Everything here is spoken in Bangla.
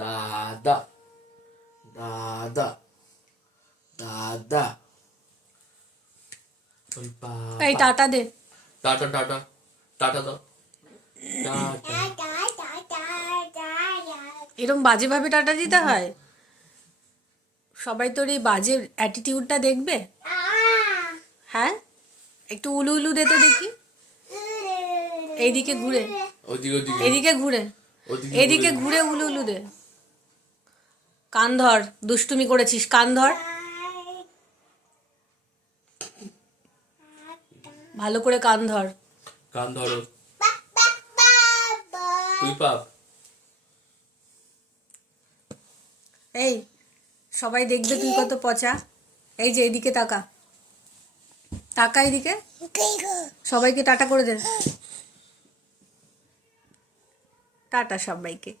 দাদা দাদা দাদা। ওই এই বাবা। টাটা দে। টাটা টাটা টাটা দাও। টাটা। এরকম বাজে ভাবে টাটা দিতে হয়? সবাই তোর এই বাজে অ্যাটিটিউডটা দেখবে। হ্যাঁ, একটু উলু উলু দে তো দেখি। এইদিকে ঘুরে, ওদিকে ওদিকে এদিকে ঘুরে, ওদিকে এদিকে ঘুরে উলু উলু দে। কান ধর, দুষ্টুমি করেছিস, কান ধর। ভালো করে কান ধর। কান ধরো। তুই পাপ। এই, সবাই দেখবে তুই কত পচা। এই যে এদিকে তাকা, তাকা এদিকে। সবাইকে টাটা করে দে। টাটা সবাইকে।